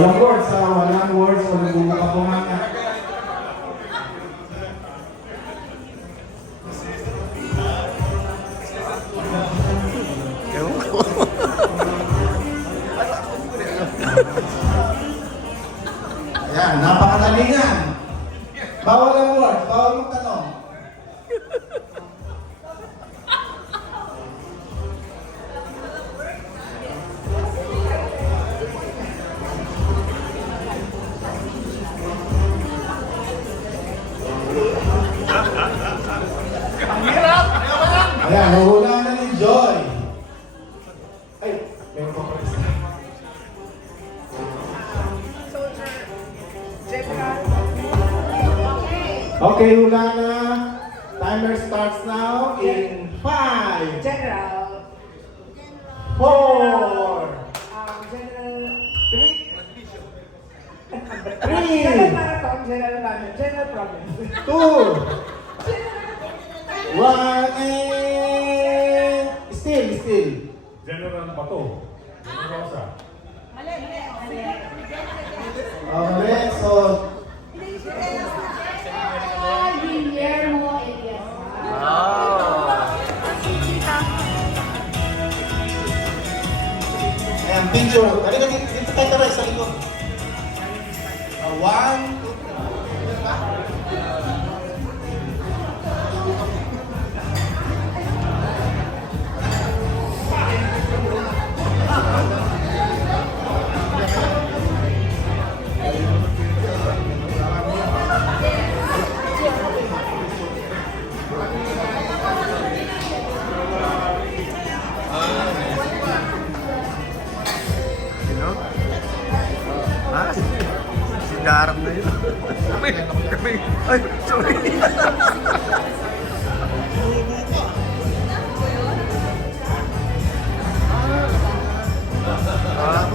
Walang words, ha? Walang words, walang bumaka-bumaka. Ayan, napakadalingan. Bawal ang words, bawal magtanong. Ayan, nahula na ni Joy. Ay, meron pa pala isa. Okay, hula na. Timer starts now in 5, General. 4, General. 3, General Marathon, General Marathon, General Problem. 2, 1, and still. General Bato. Rosa. Okay, so Guillermo Elias. ayan, picture. Halika dito tayo tayo sa likod. 1, 2, 3. Garap na yun. Kami. Ay, sorry.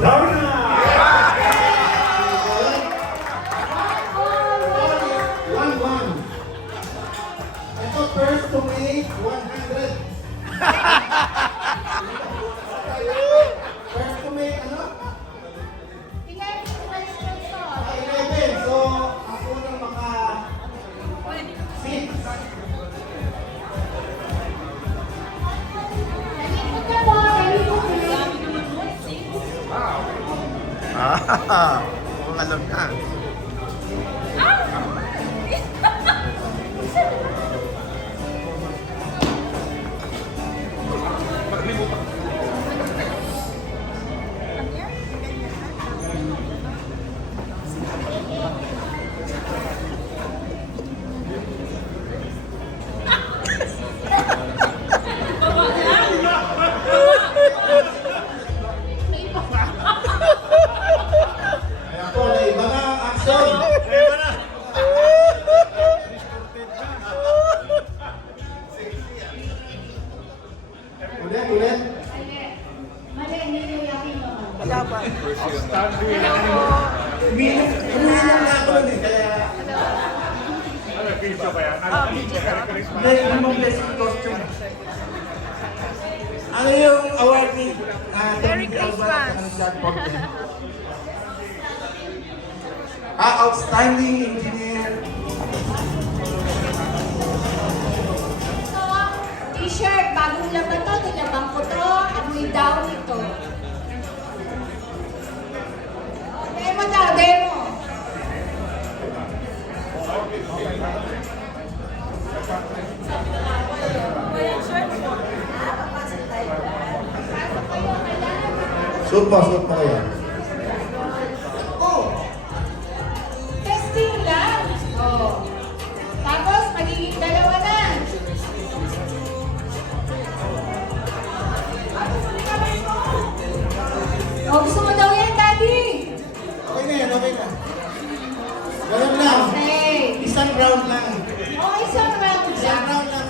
Laura! 1-1. Ito first to make 100. First to make ano? 11. So, ako nang maka 6. Mukhang alam na. Ayan po, naiba na ang action. Ulit. Mali, hindi ko yakin naman. Outstanding. Umiinom na ako nun eh, kaya... Ano, video ba yan? Ano, charisma? Hindi mo blessing costume. Ano yung award ni Merry Christmas! Outstanding engineer. So, t-shirt, bagong laban to, nilabang ko to, amoy down ito. Demo daw, demo. Suot mo kayo. Oh! Testing lang. Oh. Tapos, magiging dalawa na. Oh, gusto mo daw yan, Daddy? Okay na yan. Ganun lang. Okay. Isang round lang. Oh, isang round Isang lang. round lang.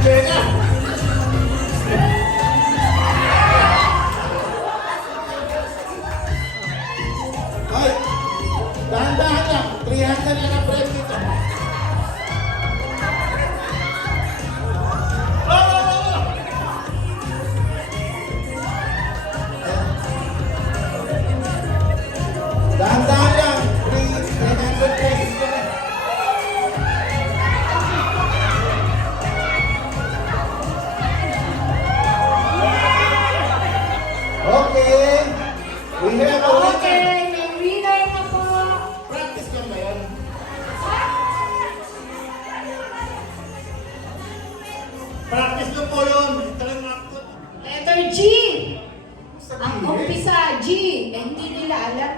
Teka! Ay! Dahan-dahan lang. 300 lang ang break dito. Practice na po yun. Talagang nakakot. Letter G. Ang umpisa, G. Eh, hindi nila alam.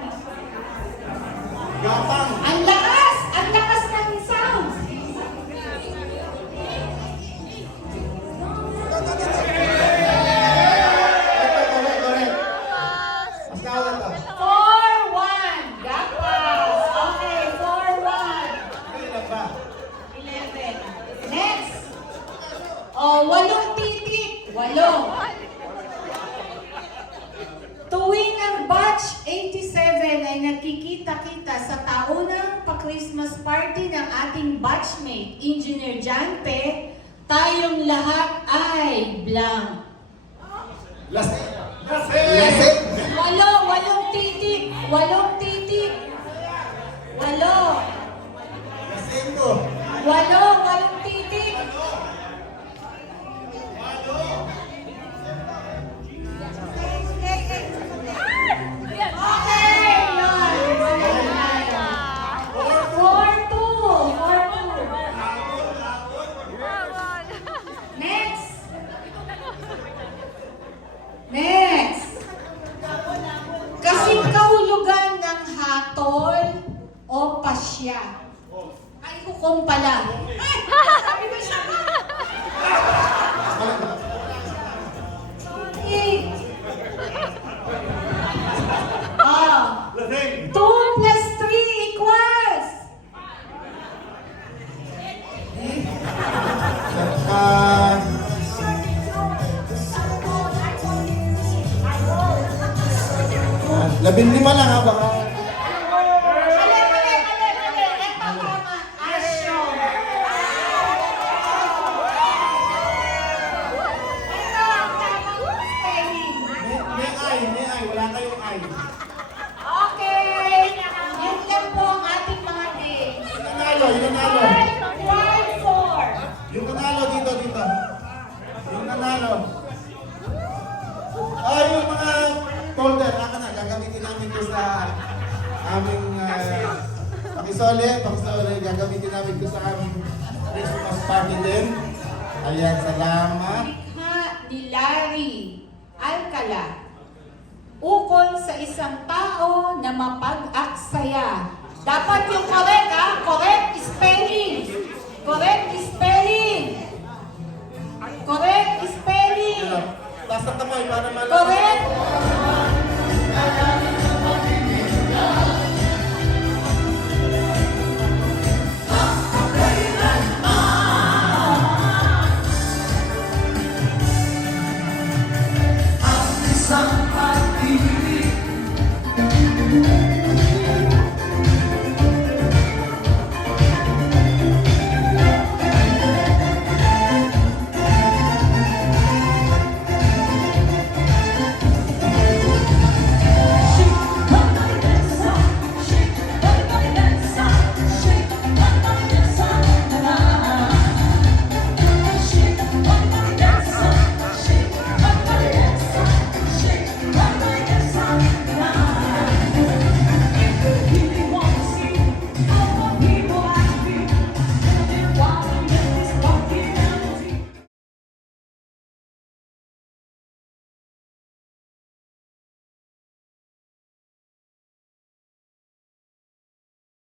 Gapang. Ang lakas! Ang lakas ng sound! Correct. Mas kaulat to. 4-1. Gapas. Okay, 4-1. Ilan ba? 11. Next. Oh, 8 titik. 8. Tuwing ang batch 87 ay nakikita-kita sa taunang pa-Christmas party ng ating batchmate, Engineer John Pe, tayong lahat ay blank. Lasing. 8 titik. 8 titik. 8 Lasing mo. 8 titik. Okay, yun. 4-2. Next. Kasing kahulugan ng hatol o pasya. Ay, hukom pala. Ay, sabi mo siya ba? Sorry. Lasing. 2 plus 3 equals. Ah, 15 lang ha, baka. Mali. Ito tama. Asyo. Ito ang tamang spelling. May ay. Wala kayong ay. Okay. Yun lang po ang ating mga names. Yung nanalo. 5-4. Yung nanalo dito. Yung nanalo. Yung mga folder, gagamitin namin ito sa aming pakisole, gagamitin namin ito sa aming Christmas party din. Ayan, salamat. Likha ni Larry Alcala. Ukol sa isang tao na mapag-aksaya. Dapat yung correct, ha? Correct spelling.